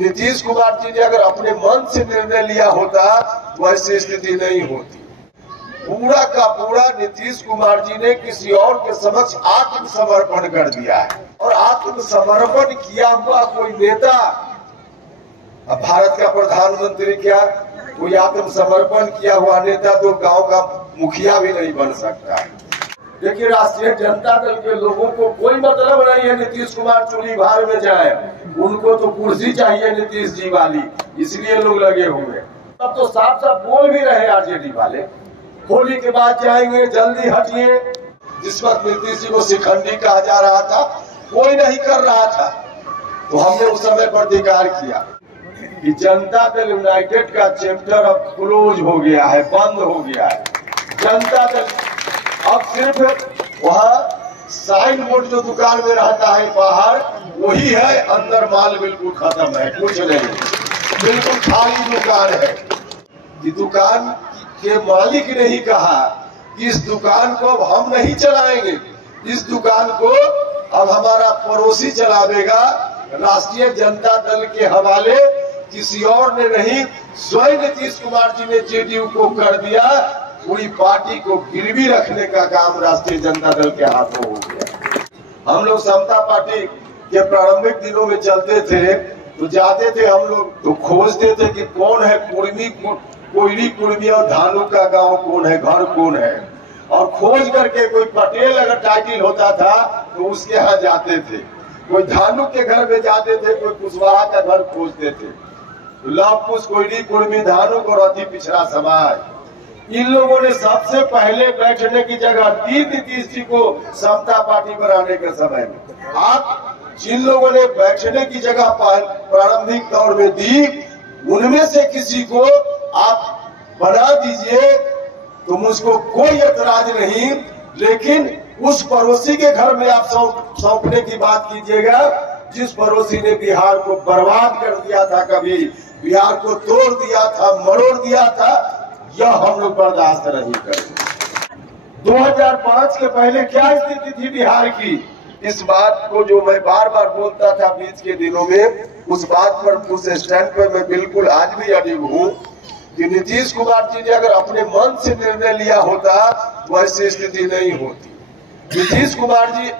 नीतीश कुमार जी ने अगर अपने मन से निर्णय लिया होता वैसी स्थिति नहीं होती। पूरा का पूरा नीतीश कुमार जी ने किसी और के समक्ष आत्मसमर्पण कर दिया है, और आत्मसमर्पण किया हुआ कोई नेता, अब भारत का प्रधानमंत्री क्या, कोई आत्मसमर्पण किया हुआ नेता तो गांव का मुखिया भी नहीं बन सकता है। देखिए, राष्ट्रीय जनता दल के लोगों को कोई मतलब नहीं है नीतीश कुमार चूली भार में जाए, उनको तो कुर्सी चाहिए नीतीश जी वाली, इसलिए लोग लगे हुए। अब तो साफ साफ बोल भी रहे आरजेडी वाले, होली के बाद जाएंगे, जल्दी हटिए। जिस वक्त नीतीश जी को शिखंडी कहा जा रहा था, कोई नहीं कर रहा था, तो हमने उस समय प्रतिकार किया कि जनता दल यूनाइटेड का चैप्टर अब क्लोज हो गया है, बंद हो गया है। जनता दल अब सिर्फ वहाँ साइन बोर्ड जो दुकान में रहता है बाहर, वही है, अंदर माल बिल्कुल खत्म है, कुछ नहीं, बिल्कुल खाली दुकान है। ये दुकान के मालिक ने ही कहा कि इस दुकान को अब हम नहीं चलाएंगे, इस दुकान को अब हमारा पड़ोसी चलावेगा। राष्ट्रीय जनता दल के हवाले किसी और ने नहीं, स्वयं नीतीश कुमार जी ने जेडीयू को कर दिया। पूरी पार्टी को गिरवी रखने का काम राष्ट्रीय जनता दल के हाथों हो गया। हम लोग समता पार्टी के प्रारंभिक दिनों में चलते थे तो जाते थे, हम लोग तो खोजते थे कि कौन है कोयली कुर्मी और धानु का गांव कौन है, घर कौन है, और खोज करके कोई पटेल अगर टाइटिल होता था तो उसके यहाँ जाते थे, कोई धानु के घर में जाते थे, कोई कुशवाहा का घर खोजते थे। लव कुश, कोयली कुर्मी, धानु और अति पिछड़ा समाज, इन लोगों ने सबसे पहले बैठने की जगह दी नीतीश जी को समता पार्टी बनाने के समय में। आप जिन लोगों ने बैठने की जगह प्रारंभिक दौर में दी, उनमें से किसी को आप बना दीजिए तो मुझको कोई एतराज नहीं, लेकिन उस पड़ोसी के घर में आप सौंपने की बात कीजिएगा जिस पड़ोसी ने बिहार को बर्बाद कर दिया था, कभी बिहार को तोड़ दिया था, मरोड़ दिया था, यह हम लोग बर्दाश्त नहीं करेंगे। 2005 के पहले क्या स्थिति थी बिहार की, इस बात को जो मैं बार बार बोलता था बीच के दिनों में, उस बात पर, उस स्टैंड पर मैं बिल्कुल आज भी अडिग हूँ कि नीतीश कुमार जी ने अगर अपने मन से निर्णय लिया होता वैसी स्थिति नहीं होती। नीतीश कुमार जी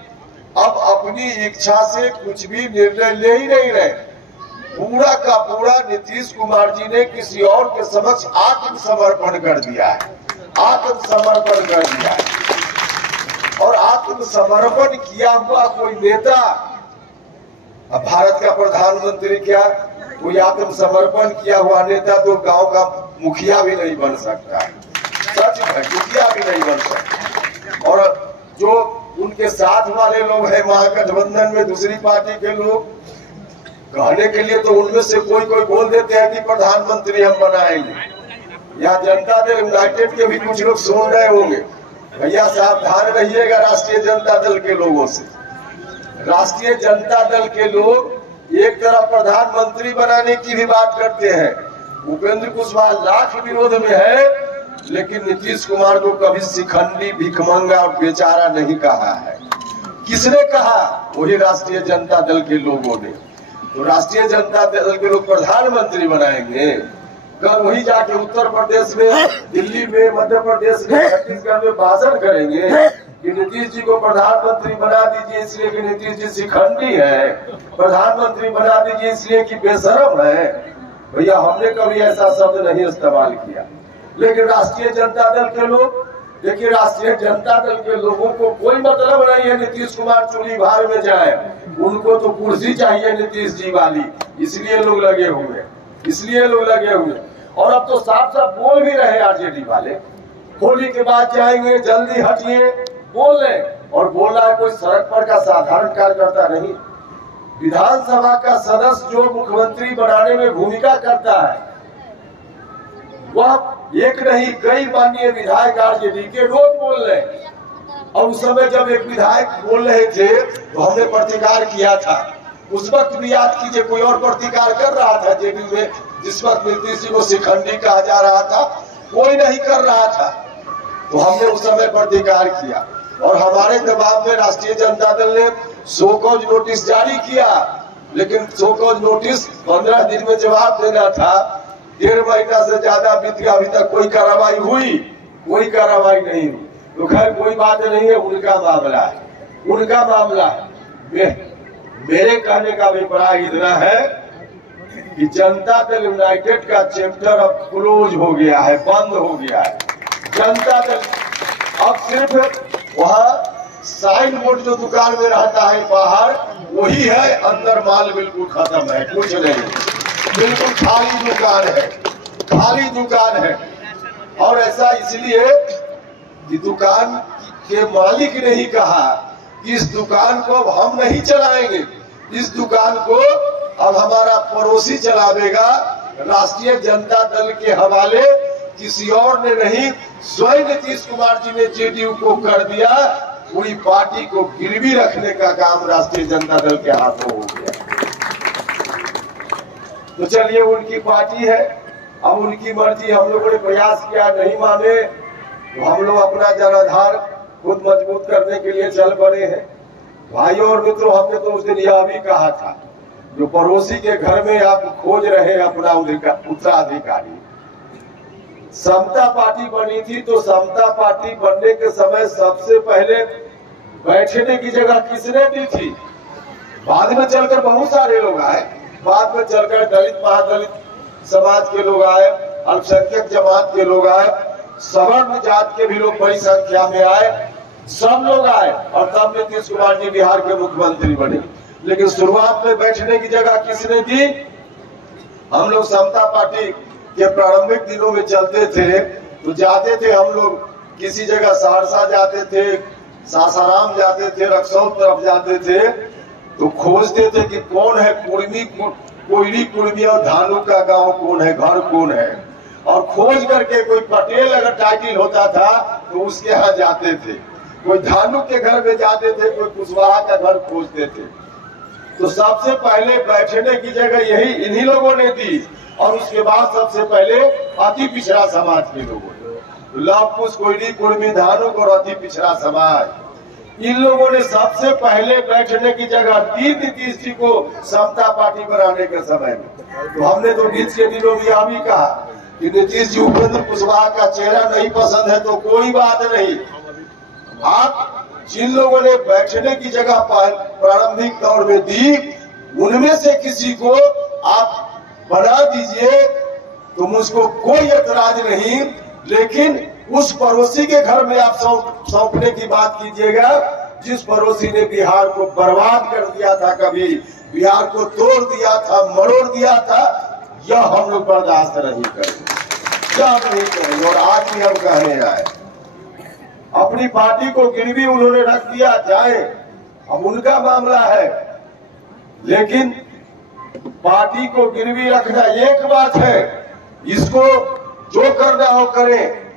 अब अपनी इच्छा से कुछ भी निर्णय ले ही नहीं रहे। पूरा का पूरा नीतीश कुमार जी ने किसी और के समक्ष आत्मसमर्पण कर दिया है, आत्मसमर्पण कर दिया है। और आत्मसमर्पण किया हुआ कोई नेता, अब भारत का प्रधानमंत्री क्या, कोई आत्मसमर्पण किया हुआ नेता तो गांव का मुखिया भी नहीं बन सकता है, सच है, मुखिया भी नहीं बन सकता। और जो उनके साथ वाले लोग हैं महागठबंधन में दूसरी पार्टी के लोग, कहने के लिए तो उनमें से कोई बोल देते हैं कि प्रधानमंत्री हम बनाएंगे। या जनता दल यूनाइटेड के भी कुछ लोग सुन रहे होंगे, भैया सावधान रहिएगा राष्ट्रीय जनता दल के लोगों से। राष्ट्रीय जनता दल के लोग एक तरफ प्रधानमंत्री बनाने की भी बात करते हैं, उपेंद्र कुशवाहा लाख विरोध में है, लेकिन नीतीश कुमार को कभी शिखंडी, भिखमंगा और बेचारा नहीं कहा है। किसने कहा? वही राष्ट्रीय जनता दल के लोगों ने। तो राष्ट्रीय जनता दल के लोग प्रधानमंत्री बनाएंगे, कल वही जाके उत्तर प्रदेश में, दिल्ली में, मध्य प्रदेश में, छत्तीसगढ़ में भाषण करेंगे कि नीतीश जी को प्रधानमंत्री बना दीजिए इसलिए कि नीतीश जी शिखंडी है, प्रधानमंत्री बना दीजिए इसलिए कि बेशरम है। भैया हमने कभी ऐसा शब्द नहीं इस्तेमाल किया, लेकिन राष्ट्रीय जनता दल के लोग, देखिए राष्ट्रीय जनता दल के लोगों को कोई मतलब नहीं है नीतीश कुमार चूली भार में जाए, उनको तो कुर्सी चाहिए नीतीश जी वाली, इसलिए लोग लगे हुए, इसलिए लोग लगे हुए। और अब तो साफ साफ बोल भी रहे आरजेडी वाले, होली के बाद जाएंगे, जल्दी हटिए, बोल रहे। और बोल रहा है कोई सड़क पर का साधारण कार्यकर्ता नहीं, विधानसभा का सदस्य जो मुख्यमंत्री बनाने में भूमिका करता है, वह एक नहीं कई माननीय विधायक आरजेडी के रोज बोल रहे हैं। और उस समय जब एक विधायक बोल रहे थे तो हमने प्रतिकार किया था। उस वक्त भी याद कीजिए कोई और प्रतिकार कर रहा था जेडीयू में, जिस वक्त नीतीश जी को शिखंडी कहा जा रहा था, कोई नहीं कर रहा था, तो हमने उस समय प्रतिकार किया। और हमारे दबाव में राष्ट्रीय जनता दल ने शो कॉज नोटिस जारी किया लेकिन सो-कॉल्ड नोटिस 15 दिन में जवाब देना था। 1.5 महीना से ज्यादा बीत गया, अभी तक कोई कार्रवाई हुई? कोई कार्रवाई नहीं हुई। तो खैर कोई बात नहीं है, उनका मामला है, उनका मामला है। मेरे कहने का अभिप्राय इतना है कि जनता दल यूनाइटेड का चैप्टर अब क्लोज हो गया है, बंद हो गया है। जनता दल अब सिर्फ वहाँ साइन बोर्ड जो दुकान में रहता है बाहर, वही है, अंदर माल बिल्कुल खत्म है, कुछ नहीं, बिल्कुल खाली दुकान है, खाली दुकान है। और ऐसा इसलिए कि दुकान के मालिक ने ही कहा कि इस दुकान को अब हम नहीं चलाएंगे, इस दुकान को अब हमारा पड़ोसी चलावेगा। राष्ट्रीय जनता दल के हवाले किसी और ने नहीं, स्वयं नीतीश कुमार जी ने जेडीयू को कर दिया। पूरी पार्टी को गिरवी रखने का काम राष्ट्रीय जनता दल के हाथों हो गया। तो चलिए, उनकी पार्टी है, अब उनकी मर्जी। हम लोगों ने प्रयास किया, नहीं माने तो हम लोग अपना जनाधार खुद मजबूत करने के लिए चल पड़े हैं। भाइयों और मित्रों, हमने तो उस दिन यह भी कहा था, जो पड़ोसी के घर में आप खोज रहे हैं अपना उत्तराधिकारी। समता पार्टी बनी थी, तो समता पार्टी बनने के समय सबसे पहले बैठने की जगह किसने दी थी? बाद में चलकर बहुत सारे लोग आए, बाद में चलकर दलित महादलित समाज के लोग आए, अल्पसंख्यक जमात के लोग आए, सवर्ण जात के भी लोग बड़ी संख्या में आए, सब लोग आए, और तब नीतीश कुमार जी बिहार के मुख्यमंत्री बने। लेकिन शुरुआत में बैठने की जगह किसने दी? हम लोग समता पार्टी के प्रारंभिक दिनों में चलते थे तो जाते थे हम लोग किसी जगह, सहरसा जाते थे, सासाराम जाते थे, रक्सौल तरफ जाते थे, तो खोजते थे कि कौन है कुर्मी, कोयली कुर्मी और धानु का गांव कौन है, घर कौन है। और खोज करके कोई पटेल अगर टाइटल होता था तो उसके यहाँ जाते थे, कोई धानु के घर में जाते थे, कोई कुशवाहा का घर खोजते थे। तो सबसे पहले बैठने की जगह यही इन्हीं लोगों ने दी, और उसके बाद सबसे पहले अति पिछड़ा समाज के लोगों ने, लव कुश, कोयली कुर्मी, धानुक और अति पिछड़ा समाज, इन लोगों ने सबसे पहले बैठने की जगह दी नीतीश जी को समता पार्टी बनाने के समय में। तो हमने तो बीच के दिनों में यह भी कहा कि नीतीश जी उपेंद्र कुशवाहा का चेहरा नहीं पसंद है तो कोई बात नहीं, आप जिन लोगों ने बैठने की जगह प्रारंभिक दौर में दी, उनमें से किसी को आप बना दीजिए, तो मुझको कोई एतराज नहीं। लेकिन उस पड़ोसी के घर में आप सौंपने की बात कीजिएगा जिस पड़ोसी ने बिहार को बर्बाद कर दिया था, कभी बिहार को तोड़ दिया था, मरोड़ दिया था। यह हम लोग बर्दाश्त नहीं करेंगे, क्या नहीं करेंगे। और आज भी हम कहने आए, अपनी पार्टी को गिरवी उन्होंने रख दिया, जाए, अब उनका मामला है, लेकिन पार्टी को गिरवी रखना एक बात है, इसको जो करना हो करें।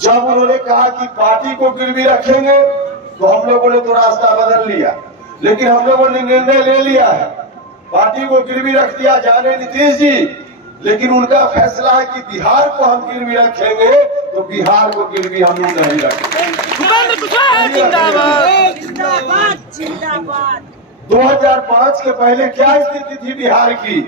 जब उन्होंने कहा कि पार्टी को गिरवी रखेंगे तो हम लोगों ने तो रास्ता बदल लिया, लेकिन हम लोगों ने निर्णय ले लिया है, पार्टी को गिरवी रख दिया, जाने नीतीश जी, लेकिन उनका फैसला है कि बिहार को हम गिरवी रखेंगे, तो बिहार को गिरवी हम नहीं रखेंगे। 2005 के पहले क्या स्थिति थी बिहार की?